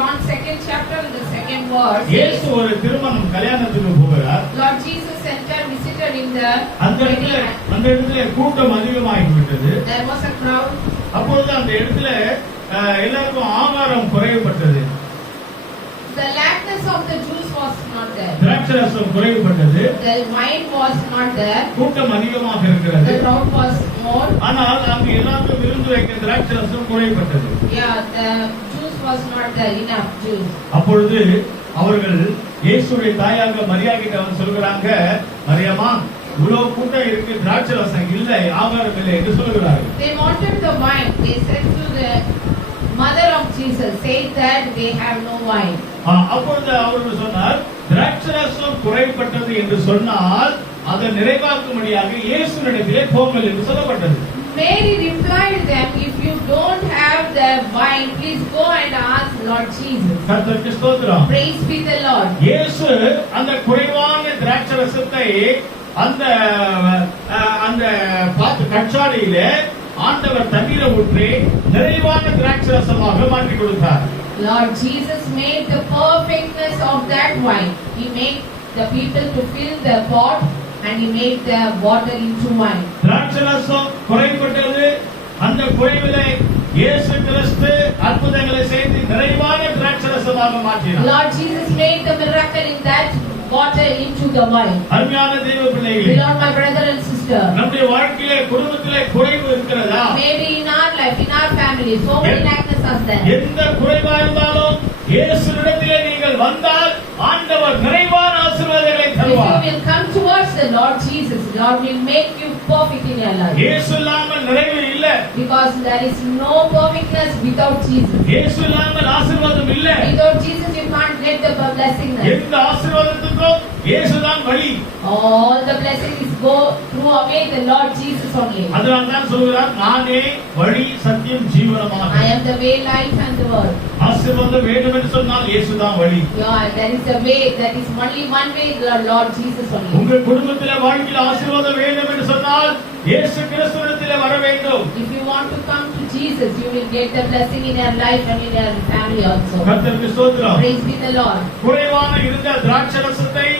John 2nd chapter in the 2nd verse. இயேசு ஒரு திருமணம் கல்யாணத்துக்கு போகிறார். Lord Jesus entered, visited in the அந்த இடத்துல கூட்டம் அதிகமாகிவிட்டது. There was a crowd. அப்பொழுது அந்த இடத்துல எல்லாருக்கும் ஆகாரம் குறைவுபட்டது. The lackness of the juice was not there. திராட்சரசம் குறைவுபட்டது. The wine was not there. கூட்டம் அதிகமாக இருக்கிறது. The crowd was more. ஆனால் அங்கு எல்லாருக்கும் விருந்து வைக்க திராட்சரசம் குறைவுபட்டது. Yeah, the juice was not there, enough juice. அப்பொழுது அவர்கள் இயேசுவுடைய தாயாக மரியா கிட்ட வந்து சொல்கிறாங்க, மரியம்மா இவ்வளவு கூட்டம் இருக்கு, திராட்சரசம் இல்லை, ஆகாரம் இல்லை என்று சொல்கிறார்கள். They wanted the wine. They said to the mother of Jesus, say that they have no wine. அப்பொழுது அவர்கள் சொன்னார், திராட்சரசம் குறைபட்டது என்று சொன்னால் அதை நிறைவாக்கும்படியாக இயேசுவினிடத்திலே போங்கள் என்று சொல்லப்பட்டது. Mary replied them, if you don't have the wine, please go and ask Lord Jesus. கர்த்தருக்கு ஸ்தோத்திரம். Praise be the Lord. இயேசு அந்த குறைவான திராட்சரசத்தை அந்த அந்த பாத்து கச்சாடியிலே ஆண்டவர் தண்ணீரை ஊற்றி நிறைவான திராட்சரசமாக மாற்றி கொடுத்தார். Lord Jesus made the perfectness of that wine. He made the people to fill the pot and he made the water into wine. திராட்சரசம் குறைபட்டது. அந்த குறைவிலே இயேசு கிறிஸ்து அற்புதங்களை செய்து நிறைவான திராட்சரசமாக மாற்றினார். Lord Jesus made the miracle in that water into the wine. அருமையான தேவ பிள்ளைகளே, Beloved my brother and sister, நம்முடைய வாழ்க்கையிலே குடும்பத்திலே குறைவு இருக்கிறதா? maybe in our life, in our family, so many lacknesses are there. எந்த குறைவா இருந்தாலும் இயேசுவிடத்திலே நீங்கள் வந்தால் ஆண்டவர் நிறைவான ஆசீர்வாதங்களை தருவார். If you will come towards the Lord Jesus, Lord will make you perfect in your life. இயேசு இல்லாமல் நிறைவு இல்ல. Because there is no perfectness without Jesus. இயேசு இல்லாமல் ஆசீர்வாதம் இல்ல. Without Jesus you can't get the blessing. எந்த ஆசீர்வாதத்துக்கும் இயேசுதான் வழி. All the blessings go through away the Lord Jesus only. அதனால தான் சொல்கிறார், நானே வழி சத்தியம் ஜீவனமாக. I am the way, life and the word. ஆசீர்வாதம் வேண்டும் என்று சொன்னால் இயேசுதான் வழி. Yeah, there is a way, that is only one way, the Lord Jesus only. உங்கள் குடும்பத்திலே வாழ்க்கையில் ஆசீர்வாதம் வேண்டும் என்று சொன்னால் இயேசு கிறிஸ்துவிடத்திலே வர வேண்டும். If you want to come to Jesus, you will get the blessing in your life and in your family also. கர்த்தருக்கு ஸ்தோத்திரம். Praise be the Lord. குறைவான இருந்த திராட்சரசத்தை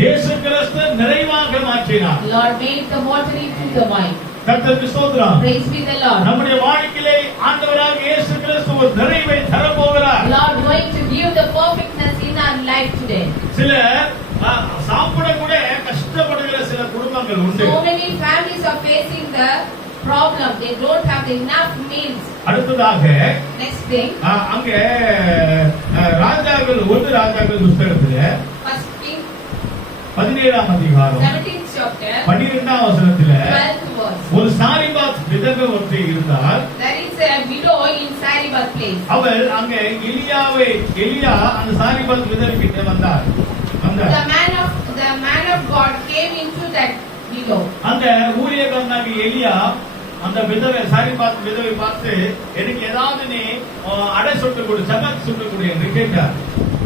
இயேசு கிறிஸ்து நிறைவாக மாற்றினார். Lord made the water into the wine. கர்த்தருக்கு ஸ்தோத்திரம். Praise be the Lord. நம்முடைய வாழ்க்கையிலே ஆண்டவராகிய இயேசு கிறிஸ்து ஒரு நிறைவை தர போகிறார். Lord going to give the perfectness in our life today. சில சாப்பிட கூட கஷ்டப்படுகிற சில குடும்பங்கள் உண்டு. So many families are facing the problem. They don't have enough meals. அடுத்ததாக Next thing, அங்க ராஜாக்கள் புத்தகத்திலே First King 17ஆம் அதிகாரம் 17th chapter 12ஆம் வசனத்திலே 12th verse. ஒரு சாரிபாத் விதவை ஒருத்தி இருந்தார். There is a widow in Sarepta place. அவள் அங்க எலியா அந்த சாரிபாத் விதவை கிட்ட வந்தார். The man of God came into that widow. அந்த ஊழியக்காரனாகிய எலியா அந்த விதவை சாரிபாத் விதவை பார்த்து, எனக்கு ஏதாவது நீ அடை சுட்டு கொடு, சப்பாத்தி சுட்டு கொடு என்று கேட்டார்.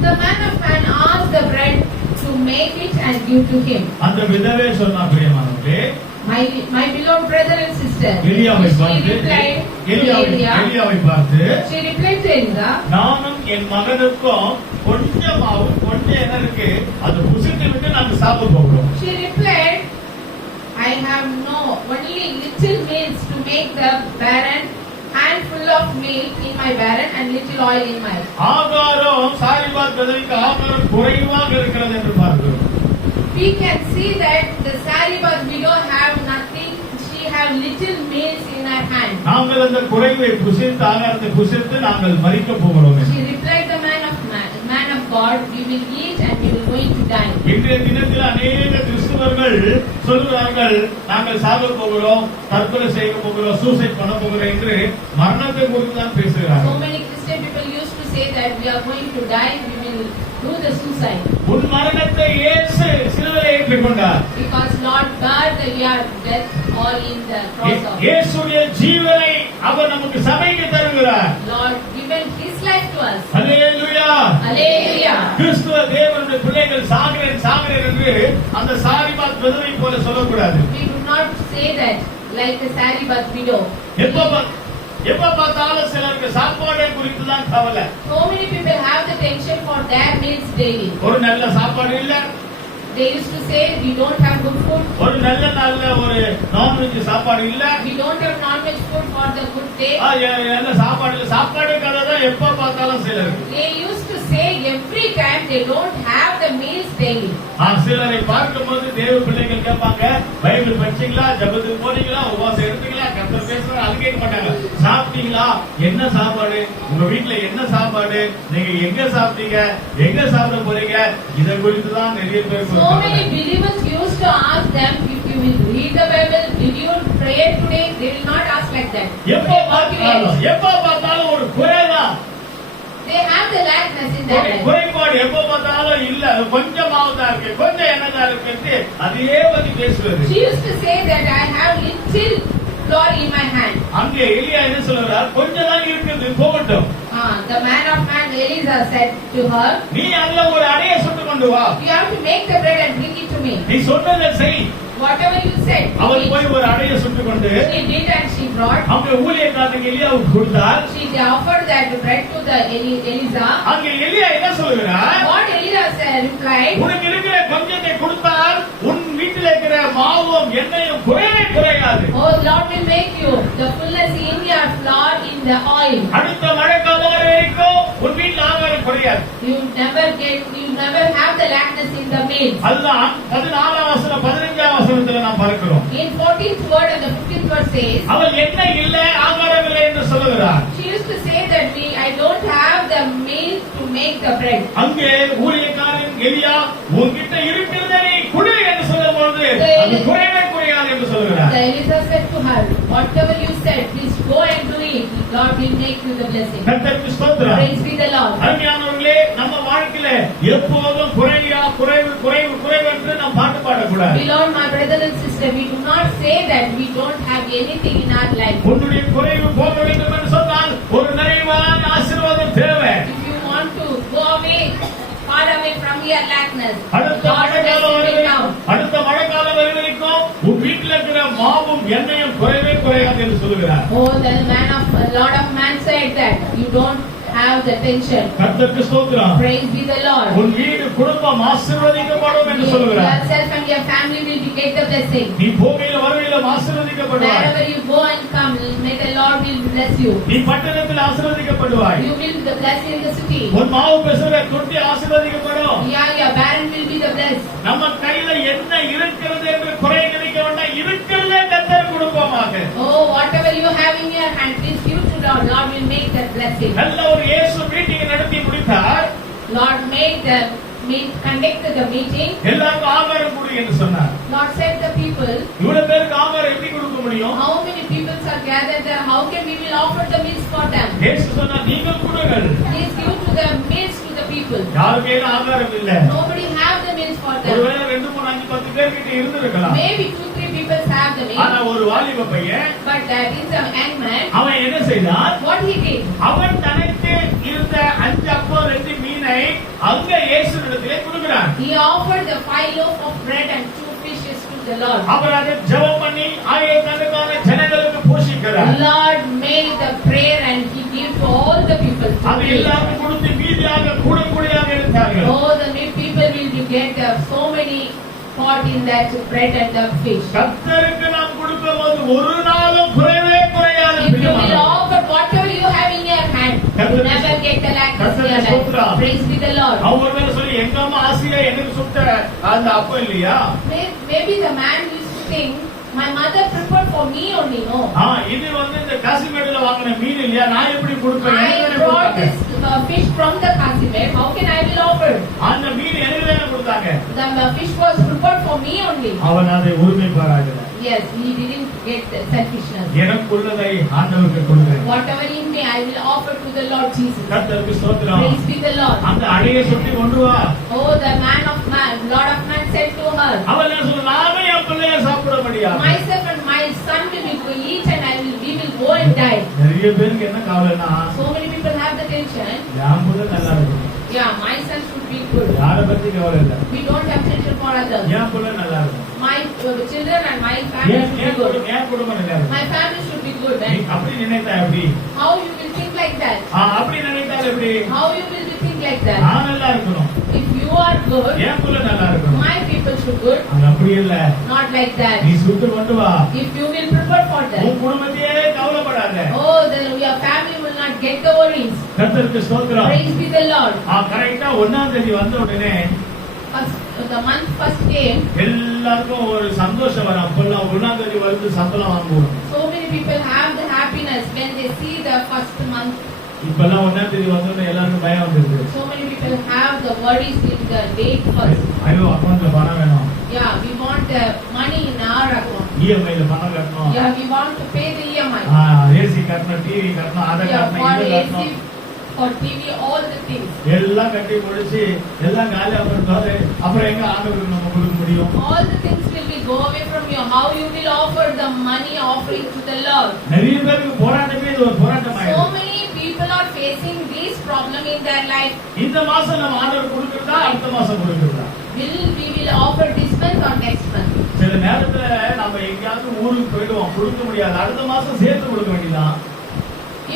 The man of man asked the bread to make it and give to him. அந்த விதவை சொன்னா, பிரியமானவர்களே, my beloved brother and sister, எலியாவை பார்த்து she replied to Elia, நானும் என் மகனுக்கும் கொஞ்சமாவும் கொஞ்சம் என்ன இருக்கு, அது புசித்து விட்டு நாங்க சாப்பிட போகிறோம். She replied, I have only little meals to make the barren, handful of meal in my barren and little oil in my. ஆகாரம் சாரிபாத் விதவைக்கு ஆகாரம் குறைவாக இருக்கிறது என்று பார்க்கிறோம். We can see that the Sarepta widow have nothing. She have little meals in her hand. நாங்கள் அந்த குறைவை புசித்து ஆகாரத்தை புசித்து நாங்கள் மரிக்க போகிறோம். She replied, the man of God, we will eat and we will going to die. இன்றைய தினத்தில் அநேக கிறிஸ்தவர்கள் சொல்கிறார்கள், நாங்கள் சாக போகிறோம், தற்கொலை செய்ய போகிறோம், சூசைட் பண்ண போகிறோம் என்று மரணத்தை குறித்து தான் பேசுகிறார்கள். So many Christian people used to say that we are going to die, we will do the suicide. உன் மரணத்தை இயேசு சிலுவையில் ஏற்றுக்கொண்டார். Because Lord God, your death all in the cross of. இயேசுவின் ஜீவனை அவர் நமக்கு சபைக்கு தருகிறார். Lord given his life to us. Hallelujah. Hallelujah. கிறிஸ்துவ தேவனுடைய பிள்ளைகள் சாகிறேன் என்று அந்த சாரிபாத் விதவை போல சொல்லக்கூடாது. We do not say that like the Sarepta widow. எப்ப பார்த்தாலும் சிலருக்கு சாப்பாடை குறித்து தான் கவலை. So many people have the tension for their meals daily. ஒரு நல்ல சாப்பாடு இல்ல, They used to say, we don't have good food. ஒரு நல்ல ஒரு நான்வெஜ் சாப்பாடு இல்ல, We don't have non-veg food for the good day. நல்ல சாப்பாடு இல்ல. சாப்பாடு கதை தான் எப்ப பார்த்தாலும் சிலருக்கு. They used to say every time they don't have the meals daily. சிலரை பார்க்கும்போது தேவ பிள்ளைகள் கேட்பாங்க, பைபிள் படிச்சீங்களா, ஜெபத்துக்கு போனீங்களா, உபவாசம் எடுத்தீங்களா, கர்த்தர் பேசுறாரு, அது கேட்க மாட்டாங்க. சாப்பிட்டீங்களா, என்ன சாப்பாடு, உங்க வீட்டுல என்ன சாப்பாடு, நீங்க எங்க சாப்பிட்டீங்க, எங்க சாப்பிட போறீங்க, இதை குறித்து தான் நிறைய பேர். So many believers used to ask them, if you will read the Bible, did you pray today? They will not ask like that. எப்ப பார்த்தாலும் ஒரு குறைதான். They have the lackness in their life. குறைபாடு எப்ப பார்த்தாலும் இல்ல, கொஞ்சமாவது தான் இருக்கு, கொஞ்சம் என்னதான் இருக்கு, அதையே பத்தி பேசுவது. She used to say that I have little flour in my hand. அங்கே எலியா என்ன சொல்றார், கொஞ்சம் தான் இருக்குது, போகட்டும். The man of man, Elisa, said to her, நீ அதுல ஒரு அடையை சுட்டு கொண்டு வா. You have to make the bread and bring it to me. நீ சொன்னதை செய். Whatever you said. அவள் போய் ஒரு அடையை சுட்டு கொண்டு She did and she brought. அவங்க ஊழியக்காரனுக்கு எலியாவுக்கு கொடுத்தார். She offered that bread to the Elisa. அங்கே எலியா என்ன சொல்கிறார்? What Elisa said, replied, உனக்கு இருக்கிற கொஞ்சத்தை கொடுத்தால் உன் வீட்டில் இருக்கிற மாவும் எண்ணெயும் குறையவே குறையாது. Oh, Lord will make you the fullness in your flour in the oil. அடுத்த மழைக்காலம் வரைக்கும் உன் வீட்டில் ஆகாரம் குறையாது. You never have the lackness in the meal. அதுதான் 14ஆம் வசனம் 15ஆம் வசனத்துல நாம் பார்க்கிறோம். In 14th word and the 15th word says, அவள் எண்ணெய் இல்ல, ஆகாரம் இல்லை என்று சொல்லுகிறார். She used to say that I don't have the meal to make the bread. அங்கே ஊழியக்காரன் எலியா, உன்கிட்ட இருக்கிறதை நீ குடி என்று சொல்லும்போது அது குறையவே குறையாது என்று சொல்லுகிறார். The Elisa said to her, whatever you said, please go and do it. God will make you the blessing. கர்த்தருக்கு ஸ்தோத்திரம். Praise be the Lord. அருமையானவர்களே, நம்ம வாழ்க்கையில எப்போதும் குறைவு என்று நாம் பாட்டு பாடக்கூடாது. Beloved, my brother and sister, we do not say that we don't have anything in our life. உன்னுடைய குறைவு போக வேண்டும் என்று சொன்னால் ஒரு நிறைவான ஆசீர்வாதம் தேவை. If you want to go away, far away from your lackness, அடுத்த மழைக்காலம் வரைக்கும் உன் வீட்டில் இருக்கிற மாவும் எண்ணெயும் குறைவே குறையாது என்று சொல்லுகிறார். Oh, the Lord of man said that you don't have the tension. கர்த்தருக்கு ஸ்தோத்திரம். Praise be the Lord. உன் வீடு குடும்பம் ஆசீர்வதிக்கப்படும் என்று சொல்லுகிறார். Yourself and your family will get the blessing. நீ போகையில வருகையில ஆசீர்வதிக்கப்படுவாய். Wherever you go and come, may the Lord will bless you. நீ பட்டணத்தில் ஆசீர்வதிக்கப்படுவாய். You will be the blessed in the city. உன் மாவு பெசற தொட்டி ஆசீர்வதிக்கப்படும். Yeah, your barren will be the blessed. நம்ம கையில என்ன இருக்கிறது என்று குறை நினைக்க வேண்டாம், இருக்கிறதே கர்த்தர் கொடுப்போமாக. Oh, whatever you have in your hand, please give to Lord. Lord will make that blessing. நல்ல ஒரு இயேசு மீட்டிங் நடத்தி முடித்தார். Lord conducted the meeting. எல்லாருக்கும் ஆகாரம் கொடு என்று சொன்னார். Lord said the people, இவ்வளவு பேருக்கு ஆகாரம் எப்படி கொடுக்க முடியும்? how many people are gathered there? How can we will offer the meals for them? இயேசு சொன்னார், நீங்கள் கொடுங்கள். Please give to the meals to the people. யாருமே ஆகாரம் இல்ல. Nobody have the meals for them. ஒருவேளை 2 3 5 10 பேர் கிட்ட இருந்திருக்கலாம். Maybe 2-3 people have the meals. ஆனா ஒரு வாலிப பையன், But that is a young man. அவன் என்ன செய்தான்? What he did? அவன் தனக்கு இருந்த 5 அப்பம் 2 மீனை அங்க இயேசுவிடத்திலே கொடுக்கிறான். He offered the 5 loaves of bread and 2 fishes to the Lord. அவர் அதை ஜெபம் பண்ணி ஆயிரக்கணக்கான ஜனங்களுக்கு போஷிக்கிறார். Lord made the prayer and he gave to all the people. அது எல்லாரும் கொடுத்து மீதியாக கூடையாக எடுத்தார்கள். Oh, the people will get so many pot in that bread and the fish. கர்த்தருக்கு நாம் கொடுக்கும்போது ஒரு நாளும் குறைவே குறையாது. If you will offer whatever you have in your hand, you never get the lackness in your life. Praise be the Lord. அவங்க சொல்லி எங்க அம்மா ஆசியா எனக்கு சுட்ட அந்த அப்பம் இல்லையா? Maybe the man used to think, my mother prepared for me only, no. இது வந்து இந்த காசிமேடுல வாங்கின மீன் இல்லையா, நான் எப்படி கொடுப்பேன்? I brought this fish from the Kasimed, how can I will offer? அந்த மீன் எனக்கு தான கொடுத்தாங்க. The fish was prepared for me only. அவன் அதை உரிமை பாராட்டல. Yes, he didn't get the selfishness. எனக்குள்ளதை ஆண்டவருக்கு கொடுக்கிறேன். Whatever in me, I will offer to the Lord Jesus. கர்த்தருக்கு ஸ்தோத்திரம். Praise be the Lord. அந்த அடையை சுட்டி கொண்டு வா. Oh, the Lord of man said to her, அவள் என்ன சொல்றா? நாமே என் பிள்ளையை சாப்பிட முடியாது. myself and my son will eat and we will go and die. நிறைய பேருக்கு என்ன கவலைன்னா, So many people have the tension. யாம் புள்ள நல்லா இருக்கும். Yeah, my son should be good. யாரை பத்தி கவலை இல்ல. We don't have tension for others. யாம் புள்ள நல்லா இருக்கும். My children and my family should be good. ஏன் குடும்பம் நல்லா இருக்கும். My family should be good. நீ அப்படி நினைத்தா எப்படி? How you will think like that? அப்படி நினைத்தால் எப்படி? How you will be thinking like that. நான் நல்லா இருக்கணும், If you are good, என் புள்ள நல்லா இருக்கணும். my people should good. அது அப்படி இல்ல. Not like that. நீ சுட்டு கொண்டு வா. If you will prepare for that, உன் குடும்பத்தையே கவலைப்படாத. oh, then your family will not get the worries. கர்த்தருக்கு ஸ்தோத்திரம். Praise be the Lord. கரெக்ட்டா 1ஆம் தேதி வந்த உடனே The month first came. எல்லாருக்கும் ஒரு சந்தோஷம் வரும். அப்பெல்லாம் 1ஆம் தேதி வந்து சம்பளம் வாங்குவோம். So many people have the happiness when they see the first month. இப்பெல்லாம் 1ஆம் தேதி வந்தோடனே எல்லாருக்கும் பயம் வந்துருது. So many people have the worries in the date first. ஐயோ அக்கவுண்ட்ல பணம் வேணும். Yeah, we want the money in our account. இஎம்ஐல பணம் கட்டணும். Yeah, we want to pay the EMI. AC கட்டணும், டிவி கட்டணும், அதை Yeah, கட்டணும், for இது AC, கட்டணும். for TV, all the things. எல்லாம் கட்டி முடிச்சு எல்லாம் காலியா போயிட்டாரு. அப்புறம் எங்க ஆண்டவருக்கு நம்ம கொடுக்க முடியும்? All the things will be go away from you. How you will offer the money offering to the Lord? நிறைய பேருக்கு போராட்டமே இது ஒரு போராட்டம் So ஆயிடுச்சு. many people are facing this problem in their life. இந்த மாசம் நம்ம ஆண்டவர் கொடுக்கறதா அடுத்த மாசம் கொடுக்கறதா? We will offer this month or next month. சில நேரத்துல நம்ம எங்கயாவது ஊருக்கு போயிடுவோம், கொடுக்க முடியாது. அடுத்த மாசம் சேர்த்து கொடுக்க வேண்டியதான்.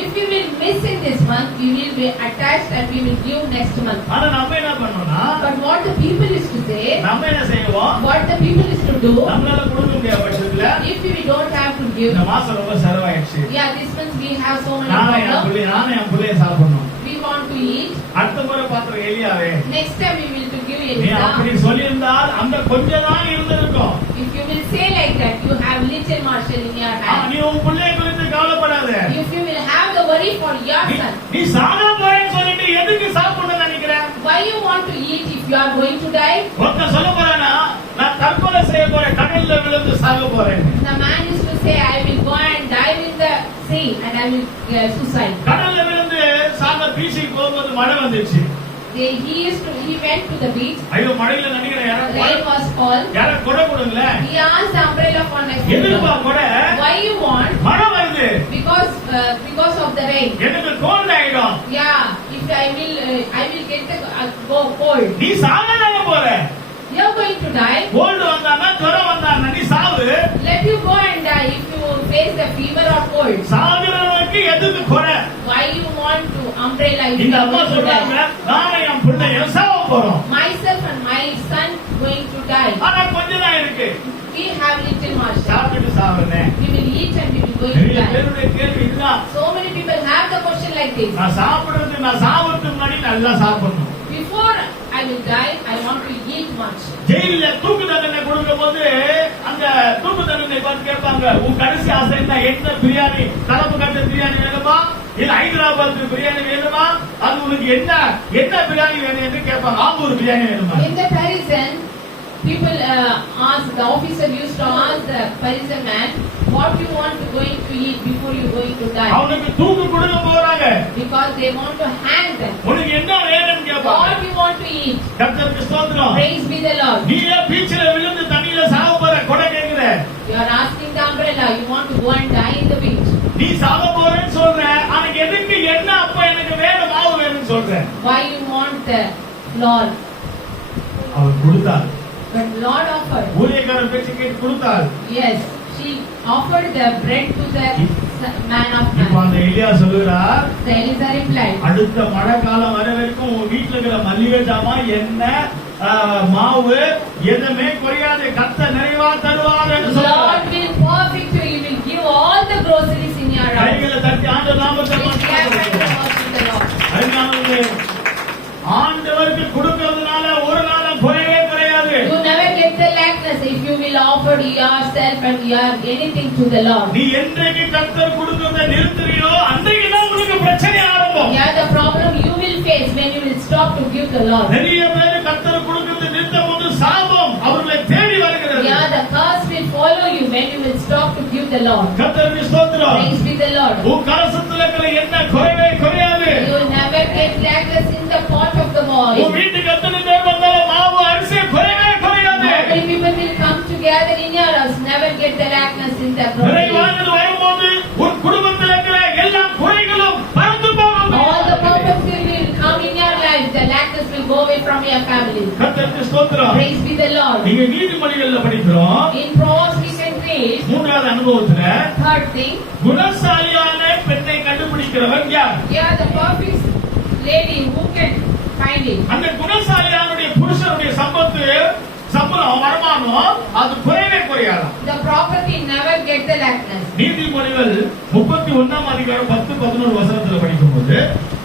If we will miss in this month, we will be attached and we will give next month. ஆனா நம்ம என்ன பண்ணோம்னா, But what the people is to say, நம்ம என்ன செய்வோம்? what the people is to do, நம்மளால கொடுக்க முடியாத பட்சத்துல if we don't have to give, இந்த மாசம் ரொம்ப செலவாயிடுச்சு. yeah, this month we have so many நானும் என் பிள்ளைய சாப்பிடணும். we want to eat. அடுத்த முறை பாத்திர எலியாவே, Next time we will to give நீ Elisa. அப்படி சொல்லியிருந்தால் அந்த கொஞ்சம் தான் இருந்திருக்கும். If you will say like that, you have little Marshall in your hand. நீ உன் பிள்ளைய குறித்து கவலைப்படாத. If you will have the worry for your son, நீ சாக போறேன்னு சொல்லிட்டு எதுக்கு சாப்பிடணும்னு நினைக்கிற? why you want to eat if you are going to die? ஒருத்தன் சொல்ல போறானா, நான் தற்கொலை செய்ய போறேன், கடல்ல விழுந்து சாக போறேன். The man is to say, I will go and dive in the sea and I will suicide. கடல்ல விழுந்து சாக பீச்சிக்கு போகும்போது மழை வந்துச்சு. He went to the beach. ஐயோ மழையில நடிக்கிற Rain was fall. யார கொடை கொடுங்கள. He asked the umbrella for next எதுக்குப்பா கொடை? Why you want? மழை வருது. Because of the rain. எனக்கு கோல்ட் ஆயிடும். Yeah, if I will get the go cold. நீ சாகதானே போற. You are going to die. Cold வந்தானா ஜுரம் வந்தானா நீ சாவு. Let you go and die if you face the fever or cold. சாகுறவனுக்கு எதுக்கு கொடை? Why you want to umbrella if இந்த you are அம்மா going to சொல்றாங்க, die? நானே என் பிள்ளைய சாவ போறோம். Myself and my son going to die. ஆனா கொஞ்சம் தான் இருக்கு. We have little Marshall. சாப்பிட்டு சாவறேனே. We will eat and we will going to நிறைய die. பேருடைய கேள்வி இதுதான். So many people have the question like this. நான் சாப்பிடுறது, நான் சாவறதுக்கு முன்னாடி நல்லா சாப்பிடணும். Before I will die, I want to eat much. ஜெயில தூக்கு தண்டனை கொடுக்கும்போது அந்த தூக்கு தண்டனை பார்த்து கேட்பாங்க, உன் கடைசி ஆசை என்ன? பிரியாணி, கலப்பு கட்ட பிரியாணி வேணுமா, இல்ல ஹைதராபாத் பிரியாணி வேணுமா, அது உனக்கு என்ன பிரியாணி வேணும் என்று கேட்பாங்க. ஆம்பூர் பிரியாணி வேணுமா? In the prison, people ask, the officer used to ask the prison man, what you want to going to eat before you going to die? அவனுக்கு தூக்கு கொடுக்க போறாங்க. Because they want to hang them. உனக்கு என்ன வேணும்னு கேட்பாங்க. What you want to eat? கர்த்தருக்கு ஸ்தோத்திரம். Praise be the Lord. நீ பீச்சில விழுந்து தண்ணியில சாக போற, கொடை கேக்குற. You are asking the umbrella, you want to go and die in the beach. நீ சாக போறேன்னு சொல்ற, ஆனா எதுக்கு என்ன? அப்ப எனக்கு வேணும், மாவு வேணும்னு சொல்ற. Why you want the Lord? அவர் கொடுத்தார். But Lord offered. ஊழியக்காரர் பேச்சு கேட்டு கொடுத்தார். Yes, she offered the bread to the man of இப்ப man. அந்த எலியா சொல்லுகிறார், The Elisa replied, அடுத்த மழை காலம் வர வரைக்கும் உன் வீட்டுல இருக்கிற மல்லிகை ஜாமான், எண்ணெய், மாவு எதுவுமே குறையாது, கர்த்தர் நிறைவா தருவார் என்று Lord சொல்றார். will perfect you. He will give all the groceries in your house. கைகளை தட்டி ஆண்டவர் நாமத்தை Please clap and மகிமைப்படுத்துவோம். worship the Lord. அதனால ஆண்டவருக்கு கொடுக்கிறதுனால ஒரு நாளும் குறையவே குறையாது. You never get the lackness if you will offer yourself and your anything to the Lord. நீ என்றைக்கு கர்த்தர் கொடுக்கிறதை நிறுத்துறியோ அன்றைக்கு தான் உங்களுக்கு பிரச்சனை ஆரம்பம். Yeah, the problem you will face when you will stop to give the Lord. நிறைய பேர் கர்த்தர் கொடுக்கிறதை நிறுத்தும் போது சாபம் அவர்களை தேடி வருகிறது. Yeah, the curse will follow you when you will stop to give the Lord. கர்த்தருக்கு ஸ்தோத்திரம். Praise be the Lord. உன் கலசத்துல இருக்கிற என்ன குறைவே குறையாது. You will never get lackness in the pot of the உன் boy. வீட்டுக்கு எத்தனை பேர் வந்தாலும் மாவு அரிசி குறைவே குறையாது. Many people will come together in your house, never get the lackness in the grocery. நிறைவானது வரும்போது உன் குடும்பத்தில் இருக்கிற எல்லா குறைகளும் பறந்து போகும். All the purpose will come in your life. The lackness will go away from your family. கர்த்தருக்கு ஸ்தோத்திரம். Praise be the Lord. நீங்க நீதிமொழிகள்ல படிக்கிறோம். In Proverbs we can read, மூன்றாவது அனுபவத்துல third thing, குணசாலியான பெண்ணை கண்டுபிடிக்கிறவன் யார்? yeah, the perfect lady who can find it. அந்த குணசாலியானுடைய புருஷனுடைய சம்பளம் வருமானம் அது குறையவே குறையாதாம். The property never get the lackness. நீதிமொழிகள் 31ஆம் அதிகாரம் 10-11 வசனத்துல படிக்கும்போது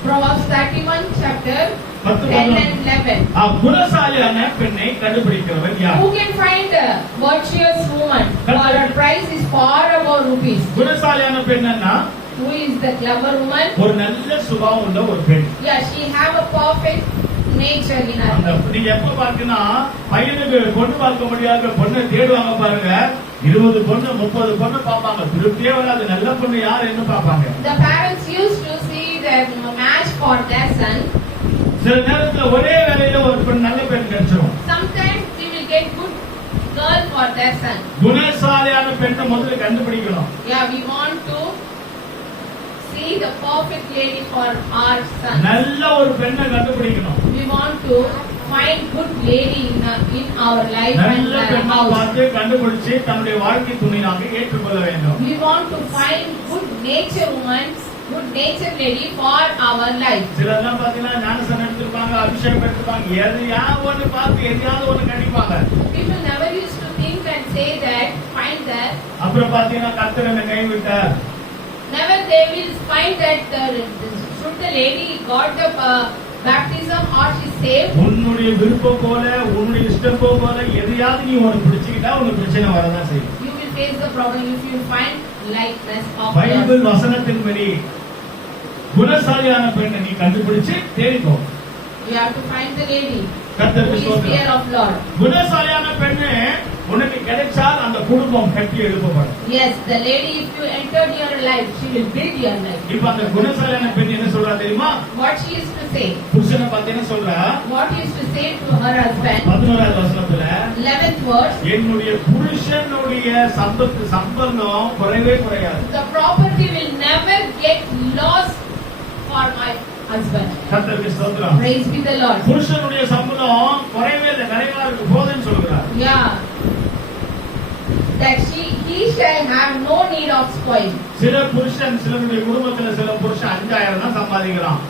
Proverbs 31 chapter 10 10 and 11. குணசாலியான பெண்ணை கண்டுபிடிக்கிறவன் யார்? Who can find a virtuous woman? For her price is far above rupees. குணசாலியான பெண்ணன்னா Who is the clever woman? ஒரு நல்ல சுபாவம் உள்ள ஒரு பெண். Yeah, she have a perfect nature in her. அந்த நீங்க எப்ப பாத்தீங்கன்னா பையனுக்கு பொண்ணு பார்க்க முடியாத பொண்ணை தேடுவாங்க பாருங்க. 20 பொண்ணு 30 பொண்ணு பாப்பாங்க. திருப்தியே வராது. நல்ல பொண்ணு யாருன்னு பாப்பாங்க. The parents used to see the match for their son. சில நேரத்துல ஒரே வேளையில ஒரு பெண் நல்ல பெண் கிடைச்சிரும். Sometimes they will get good girl for their son. குணசாலியான பெண்ணை முதல்ல கண்டுபிடிக்கணும். Yeah, we want to see the perfect lady for our son. நல்ல ஒரு பெண்ணை கண்டுபிடிக்கணும். We want to find good lady in our life and நல்ல our பெண்ணை house. பார்த்து கண்டுபிடிச்சு தன்னுடைய வாழ்க்கை துணையாக ஏற்றுக்கொள்ள வேண்டும். We want to find good nature woman, good nature lady for our life. சிலர்லாம் பாத்தீங்கன்னா ஞானசனம் எடுத்திருப்பாங்க, அபிஷேகம் எடுத்திருப்பாங்க, எதையாவது ஒண்ணு பார்த்து எதையாவது ஒண்ணு கண்டிப்பாங்க. People never used to think and say that, find that. அப்புறம் பாத்தீங்கன்னா கர்த்தர் என்னை கைவிட்டார். Never they will find that should the lady got the baptism or she saved. உன்னுடைய விருப்பம் போல உன்னுடைய இஷ்டம் போல எதையாவது நீ உனக்கு பிடிச்சிக்கிட்டா உனக்கு பிரச்சனை வரதான் செய்யும். You will face the problem if you find likeness of Bible yours. வசனத்தின்படி குணசாலியான பெண்ணை நீ கண்டுபிடிச்சு தேடிக்கோ. You have to find the lady who கர்த்தருக்கு is fear ஸ்தோத்திரம். of Lord. குணசாலியான பெண்ணு உனக்கு கிடைச்சால் அந்த குடும்பம் கட்டி எழுப்பப்படும். Yes, the lady if you entered your life, she will build your life. இப்ப அந்த குணசாலியான பெண் என்ன சொல்றா தெரியுமா? What she used to say, புருஷனை பார்த்து என்ன சொல்றா? what she used to say to her husband. 11வது வசனத்துல 11th verse, என்னுடைய புருஷனுடைய சம்பந்தம் குறைவே குறையாது. the property will never get lost for my husband. கர்த்தருக்கு ஸ்தோத்திரம். Praise be the Lord. புருஷனுடைய சம்பளம் குறைவே இல்லை, நிறைவா இருக்கு போதுன்னு சொல்றார். Yeah, that he shall have no need of spoil. சில புருஷன் சிலருடைய குடும்பத்துல சில புருஷன் 5000 தான் சம்பாதிக்கிறான்.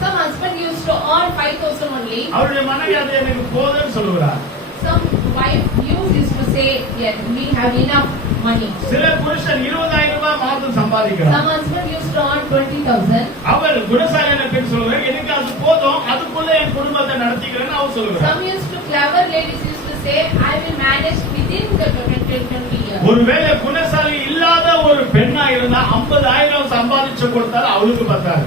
Some husband used to earn 5,000 only. அவருடைய மனைவி அது எனக்கு போதுன்னு சொல்லுகிறார். Some wife used to say, yes, we have enough money. சில புருஷன் 20,000 ரூபாய் மாதம் சம்பாதிக்கிறான். Some husband used to earn 20,000. அவர் குணசாலியான பெண் சொல்லுவார், எனக்கு அது போதும், அதுக்குள்ள என் குடும்பத்தை நடத்திக்கிறேன்னு அவர் சொல்லுவார். Some used to clever ladies used to say, I will manage within the 20 years. ஒருவேளை குணசாலி இல்லாத ஒரு பெண்ணா இருந்தா 50,000 சம்பாதிச்சு கொடுத்தாலும் அவளுக்கு பத்தாது.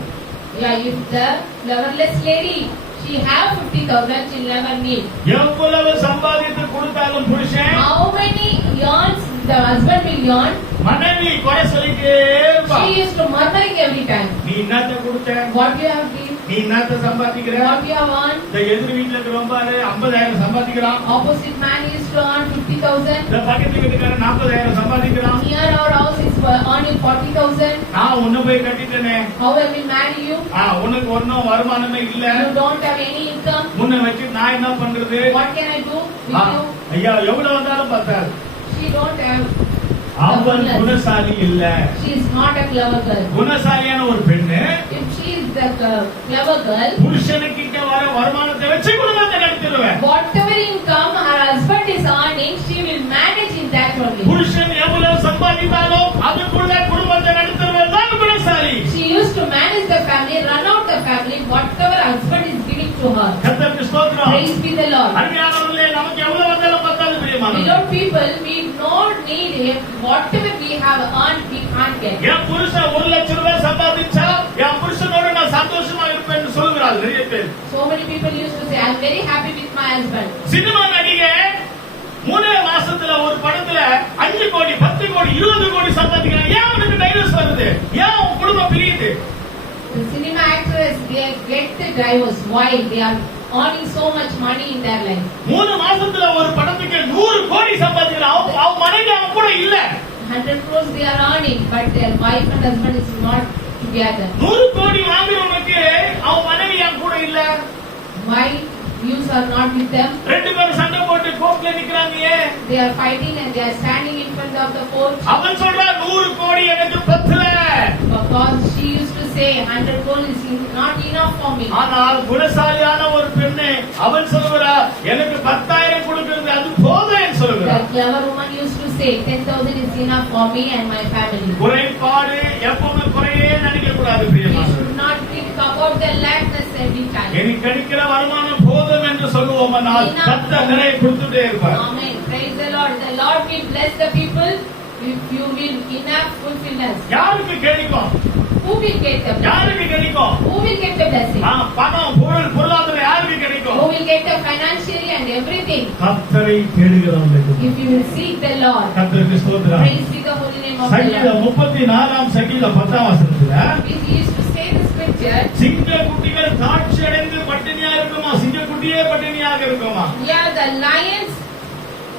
Yeah, if the cleverless lady, she have 50,000, she'll never need. எவ்வளவு சம்பாதித்து கொடுத்தாலும் புருஷன் How many yearns the husband will earn? மனைவி குறை சொல்லிட்டே இருப்பா. She used to murmuring every time. நீ என்னத்த கொடுத்த, What you have given? நீ என்னத்த சம்பாதிக்கிற, What you have earned? இந்த எதிர் வீட்டுல இருக்கிறவங்க பாரு 50,000 சம்பாதிக்கிறான். Opposite man used to earn 50,000. இந்த பக்கத்து வீட்டுக்காரன் 40,000 சம்பாதிக்கிறான். Near our house is earning 40,000. நான் உன்னை போய் கட்டிட்டேனே, How I will marry you? உனக்கு ஒன்னும் வருமானமே இல்ல, You don't have any income. உன்னை வச்சு நான் என்ன பண்றது? What can I do with you? ஐயா எவ்வளவு வந்தாலும் பத்தாது. She don't have. அவன் குணசாலி இல்ல. She is not a clever girl. குணசாலியான ஒரு பெண்ணு If she is the clever girl, புருஷனுக்கிட்ட வர வருமானத்தை வச்சு குடும்பத்தை நடத்திடுவேன். whatever income her husband is earning, she will manage in that only. புருஷன் எவ்வளவு சம்பாதித்தாலும் அதுக்குள்ள குடும்பத்தை நடத்துறவன் தான் குணசாலி. She used to manage the family, run out the family, whatever husband is giving to her. கர்த்தருக்கு ஸ்தோத்திரம். Praise be the Lord. அருமையானவர்களே, நமக்கு எவ்வளவு வந்தாலும் பத்தாது பிரியமானவர்களே. Beloved people, we don't need him. Whatever we have earned, we can't get. என் புருஷன் 1 லட்சம் ரூபாய் சம்பாதிச்சா என் புருஷனோட நான் சந்தோஷமா இருப்பேன்னு சொல்லுகிறாள் நிறைய பேர். So many people used to say, I'm very happy with my husband. Cinema நடிகை 3 மாசத்துல ஒரு படத்துல 5 கோடி 10 கோடி 20 கோடி சம்பாதிக்கிறாங்க. ஏன் உனக்கு டைவர்ஸ் வருது? ஏன் உன் குடும்பம் பிரியுது? The cinema actors, they get the divorce. Why? They are earning so much money in their life. 3 மாசத்துல ஒரு படத்துக்கு 100 கோடி சம்பாதிக்கிறான். அவன் மனைவி அவன் கூட இல்ல. 100 crores they are earning, but their wife and husband is not together. 100 கோடி வாங்குறவனுக்கு அவன் மனைவி அவன் கூட இல்ல. Why you are not with them? 2 பேரும் சண்டை போட்டு கோர்ட்ல நிக்கறாங்க. They are fighting and they are standing in front of the court. அவன் சொல்றான் 100 கோடி எனக்கு பத்தல. Because she used to say 100 crores is not enough for me. ஆனால் குணசாலியான ஒரு அவன் சொல்லுகிறார் எனக்கு 10,000 கொடுக்கிறது அது போதும் என்று The சொல்லுகிறார். clever woman used to say, 10,000 is enough for me and my family. குறைபாடு எப்பவுமே குறையே நினைக்க கூடாது We பிரியமானவர்களே. should not think about the lackness every time. எனக்கு கிடைக்கிற வருமானம் போதும் என்று சொல்லுவோமானால் கர்த்தர் நிறைய கொடுத்துட்டே இருப்பார். Amen. Praise the Lord. The Lord will bless the people if you will enough fulfillment. யாருக்கு கிடைக்கும்? Who will get the blessing? யாருக்கு கிடைக்கும்? Who will get the blessing? பணம் பொருளாதாரம் யாருக்கு கிடைக்கும்? Who will get the financially and everything? கர்த்தரை தேடுகிறவர்களுக்கு. If you will seek the Lord. கர்த்தருக்கு ஸ்தோத்திரம். Praise be the holy name of the சங்கீதம் Lord. 34 சங்கீதம் 10 வசனத்துல We used to say the scripture. சிங்க குட்டிகள் தாட்சி அடைந்து பட்டினியா இருக்குமா? சிங்க குட்டியே பட்டினியாக இருக்குமா? Yeah, the lions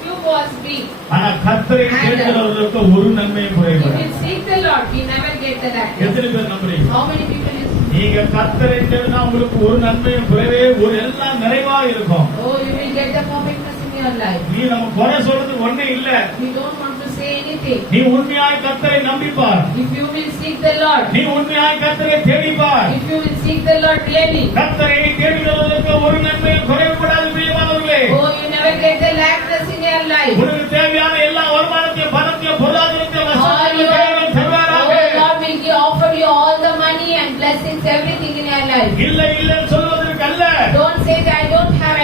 few was weak. ஆனா கர்த்தரை தேடுகிறவர்களுக்கு ஒரு நன்மையும் If குறைவதில்லை. you seek the Lord, we never get the lack. எத்தனை பேர் நம்புறீங்க? How many people is? நீங்க கர்த்தரை தேடினா உங்களுக்கு ஒரு நன்மையும் குறைவே ஒரு எல்லாம் நிறைவா இருக்கும். Oh, you will get the perfectness in your life. நீ நம்ம குறை சொல்றது ஒண்ணே இல்ல. We don't want to say anything. நீ உண்மையாய் கர்த்தரை நம்பிப்பார். If you will seek the Lord, நீ உண்மையாய் கர்த்தரை தேடிப்பார். if you will seek the Lord really, கர்த்தரை தேடுகிறவர்களுக்கு ஒரு நன்மையும் குறைவுபடாது பிரியமானவர்களே. oh, you never get the lackness in your life. உனக்கு தேவையான எல்லா வருமானத்தையும் பணத்தையும் பொருளாதாரத்தையும் All வசதிகளையும் தேவன் தருவாராக. oh, Lord will offer you all the money and blessings, everything in your life. இல்ல இல்லன்னு சொல்வதற்கு அல்ல. Don't say that I don't have.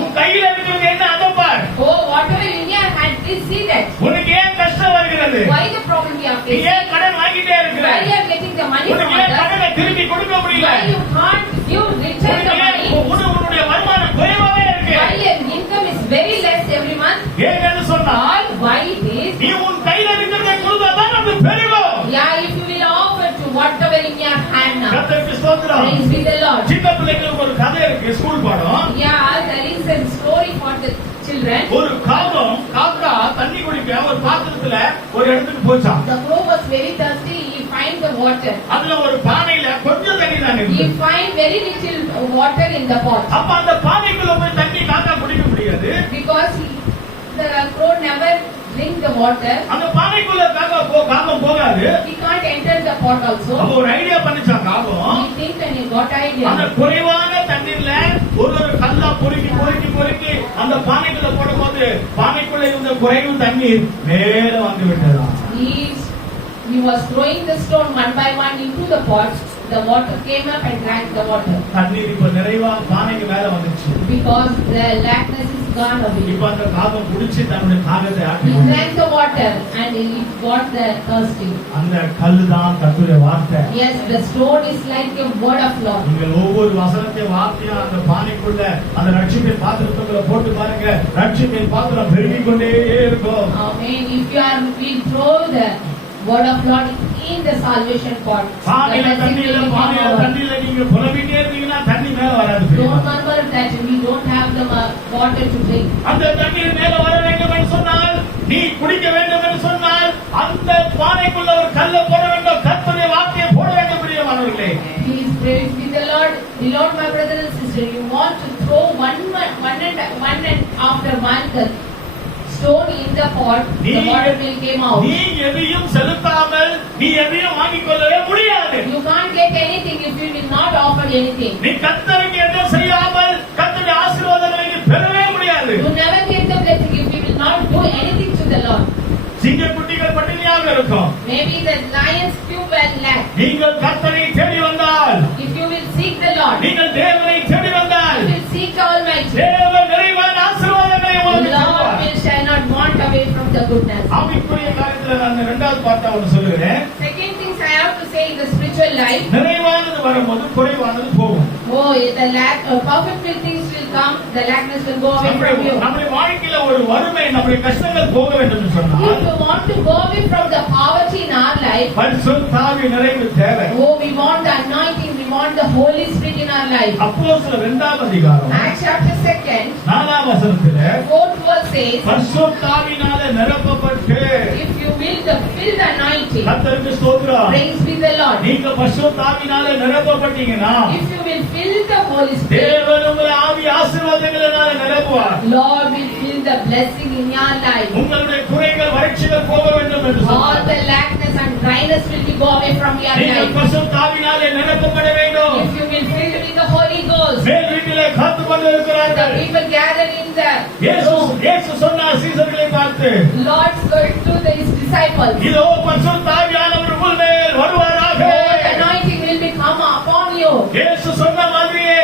உன் கையில இருக்கிறது என்ன அதை பார். Oh, whatever in your hand, please see that. உனக்கு ஏன் கஷ்டம் வருகிறது? Why the problem you are நீ facing? ஏன் கடன் வாங்கிட்டே இருக்கிற? Why you are getting the money from உனக்கு ஏன் others? கடனை திருப்பி கொடுக்க முடியல? Why you can't give return the money? உன்னுடைய வருமானம் குறைவாவே இருக்கு. Why your income is very less every month? ஏன்னு சொன்னால் Why it is? நீ உன் கையில இருக்கிறதை கொடுத்தாதான் அது பெருகும். Yeah, if you will offer to whatever in your hand now. கர்த்தருக்கு ஸ்தோத்திரம். Praise be the Lord. சின்ன பிள்ளைகளுக்கு ஒரு கதை இருக்கு ஸ்கூல் பாடம். Yeah, there is a story for the children. ஒரு காக்கா தண்ணி குடிக்க ஒரு பாத்திரத்துல ஒரு இடத்துக்கு போச்சாம். The crow was very thirsty. He find the water. அதுல ஒரு பானையில கொஞ்சம் தண்ணி தான் He இருக்கு. find very little water in the pot. அப்ப அந்த பானைக்குள்ள போய் தண்ணி காக்கா குடிக்க முடியாது. Because the crow never drink the water. அந்த பானைக்குள்ள காகம் போகாது. He can't enter the pot also. அப்ப ஒரு ஐடியா பண்ணிச்சான் காகம். He think and he got அந்த idea. குறைவான தண்ணீர்ல ஒரு கல்லா பொறுக்கி அந்த பானைக்குள்ள போடும்போது பானைக்குள்ள இருந்த குறைவு தண்ணீர் மேல வந்து விட்டதாம். He was throwing the stone one by one into the pot. The water came up and drank the water. தண்ணீர் இப்ப நிறைவா பானைக்கு மேல வந்துச்சு. Because the lackness is gone away. இப்ப அந்த காகம் குடிச்சு தன்னுடைய தாகத்தை He ஆற்றி drank the water and he got the thirsty. அந்த கல்லுதான் கர்த்தருடைய வார்த்தை. Yes, the stone is like a word of Lord. நீங்கள் ஒவ்வொரு வசனத்தை வார்த்தையா அந்த பானைக்குள்ள அந்த ரட்சிப்பின் பாத்திரத்துக்குள்ள போட்டு பாருங்க. ரட்சிப்பின் பாத்திரம் பெருகிக் கொண்டே இருக்கும். Amen. If you are will throw the word of Lord in the salvation pot, the பானையில blessing will தண்ணியில come over. தண்ணியில நீங்க புலம்பிட்டே இருந்தீங்கன்னா தண்ணி மேல வராது. Don't murmur that we don't have the water to drink. அந்த தண்ணீர் மேல வர வேண்டும் என்று சொன்னால் நீ குடிக்க வேண்டும் என்று சொன்னால் அந்த பானைக்குள்ள ஒரு கல்லை போட வேண்டும். கர்த்தருடைய வார்த்தையை போட வேண்டும் பிரியமானவர்களே. Please praise be the Lord. Beloved my brother and sister, you want to throw one and after one the stone in the pot, the water will come out. நீ எதையும் செலுத்தாமல் நீ எதையும் வாங்கிக் கொள்ளவே முடியாது. You can't get anything if you will not offer anything. நீ கர்த்தருக்கு எதுவும் செய்யாமல் கர்த்தருடைய ஆசீர்வாதங்களை நீ பெறவே முடியாது. You never get the blessing if you will not do anything to the Lord. சிங்கக்குட்டிகள் பட்டினியாக இருக்கும். Maybe the lions few well lack. நீங்கள் கர்த்தரை தேடி வந்தால், If you will seek the Lord, நீங்கள் தேவனை தேடி வந்தால், you will seek Almighty. தேவன் நிறைவான ஆசீர்வாதங்களை உங்களுக்கு Lord தருவார். will shall not want away from the goodness. ஆவிக்குரிய காரியத்துல நான் இரண்டாவது பார்ட்டா ஒன்று சொல்லுகிறேன். Second things I have to say in the spiritual life. நிறைவானது வரும்போது குறைவானது போகும். Oh, the lack, perfect things will come. The lackness will go away from you. நம்முடைய வாழ்க்கையில ஒரு வறுமை, நம்முடைய கஷ்டங்கள் போக வேண்டும் என்று சொன்னால், If you want to go away from the poverty in our life, பரிசுத்த ஆவி நிறைவு தேவை. oh, we want the anointing, we want the Holy Spirit in our life. அப்போஸ்தலர் 2ஆம் அதிகாரம் Acts chapter 2, 4ஆம் வசனத்திலே 4th verse says, பரிசுத்த ஆவியினாலே நிரப்பப்பட்டு, if you will fill the anointing, கர்த்தருக்கு ஸ்தோத்திரம். praise be the Lord. நீங்க பரிசுத்த ஆவியினாலே நிரப்பப்பட்டீங்கன்னா, If you will fill the Holy Spirit, தேவன் உங்களை ஆவி ஆசீர்வாதங்களினாலே நிரப்புவார். Lord will fill the blessing in your life. உங்களுடைய குறைகள் வறட்சிகள் போக வேண்டும் என்று All சொன்னார். the lackness and dryness will be go away from your நீங்கள் life. பரிசுத்த ஆவியினாலே நிரப்பப்பட வேண்டும். If you will fill with the Holy Ghost, Ghost. மேல் வீட்டிலே காத்து கொண்டு The இருக்கிறார்கள். people gathered in the இயேசு சொன்னார் சீசர்களை பார்த்து, Lord spoke to his disciples. இதோ பரிசுத்த ஆவியானவர் உங்கள் மேல் வருவாராக. Oh, the anointing will become upon you. இயேசு சொன்ன மாதிரியே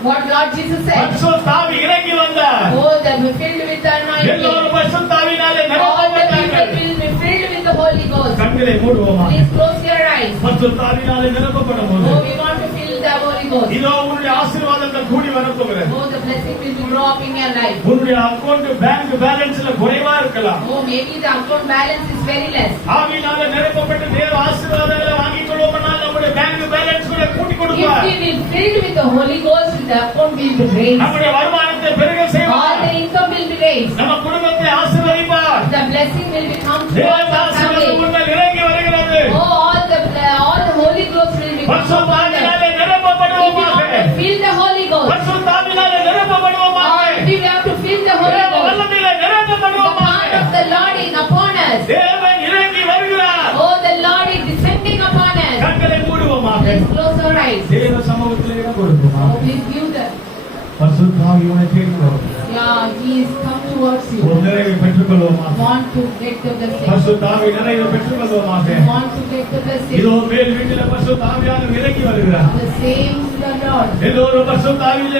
What Lord Jesus said. பரிசுத்த ஆவி இறங்கி வந்தார். Oh, they were filled with the anointing. எல்லோரும் பரிசுத்த ஆவியினாலே All the people நிரப்பப்பட்டார்கள். will be filled with the Holy Ghost. கண்களை மூடுவோமா? Please close your eyes. பரிசுத்த ஆவியினாலே நிரப்பப்படும் போது Oh, we want to feel the Holy Ghost. இதோ உன்னுடைய ஆசீர்வாதங்கள் கூடி வரப்போகிறது. Oh, the blessing will be grow up in your life. உன்னுடைய அக்கவுண்ட் பேங்க் பேலன்ஸ்ல குறைவா இருக்கலாம். Oh, maybe the account balance is very less. ஆவியினாலே நிரப்பப்பட்டு தேவ ஆசீர்வாதங்களை வாங்கிக் கொள்வோம்னால் நம்முடைய பேங்க் பேலன்ஸ் கூட கூட்டி If கொடுப்பார். we will filled with the Holy Ghost, the account will be raised. நம்முடைய வருமானத்தை பெருக All செய்வார். the income will be raised. நம்ம குடும்பத்தை ஆசீர்வதிப்பார். The blessing will become தேவ towards our ஆசீர்வாதம் family. உன்மேல் இறங்கி வருகிறது. Oh, all the Holy Ghost will become பரிசுத்த upon us. ஆவியினாலே If we நிரப்பப்படுவோமாக. want to feel the Holy Ghost, பரிசுத்த ஆவியினாலே நிரப்பப்படுவோமாக. or if we have to feel the Holy தேவ Ghost, வல்லமையிலே the power நிரப்பப்படுவோமாக. of the Lord is upon us. தேவன் இறங்கி வருகிறார். Oh, the Lord is descending upon us. கண்களை மூடுவோமாக. Let's close our eyes. தேவ சமூகத்தில் இடம் கொடுப்போமா? Oh, please give the. பரிசுத்த ஆவி உன்னை தேடி வரும். Yeah, He is come towards you. ஒரு நிறைவை பெற்றுக்கொள்வோமாக. Want to get the blessing. பரிசுத்த ஆவி நிறைவை பெற்றுக்கொள்வோமாக. Want to get the blessing. இதோ மேல் வீட்டிலே பரிசுத்த ஆவியானவர் இறங்கி வருகிறார். The same is the Lord. எல்லோரும் பரிசுத்த ஆவியிலே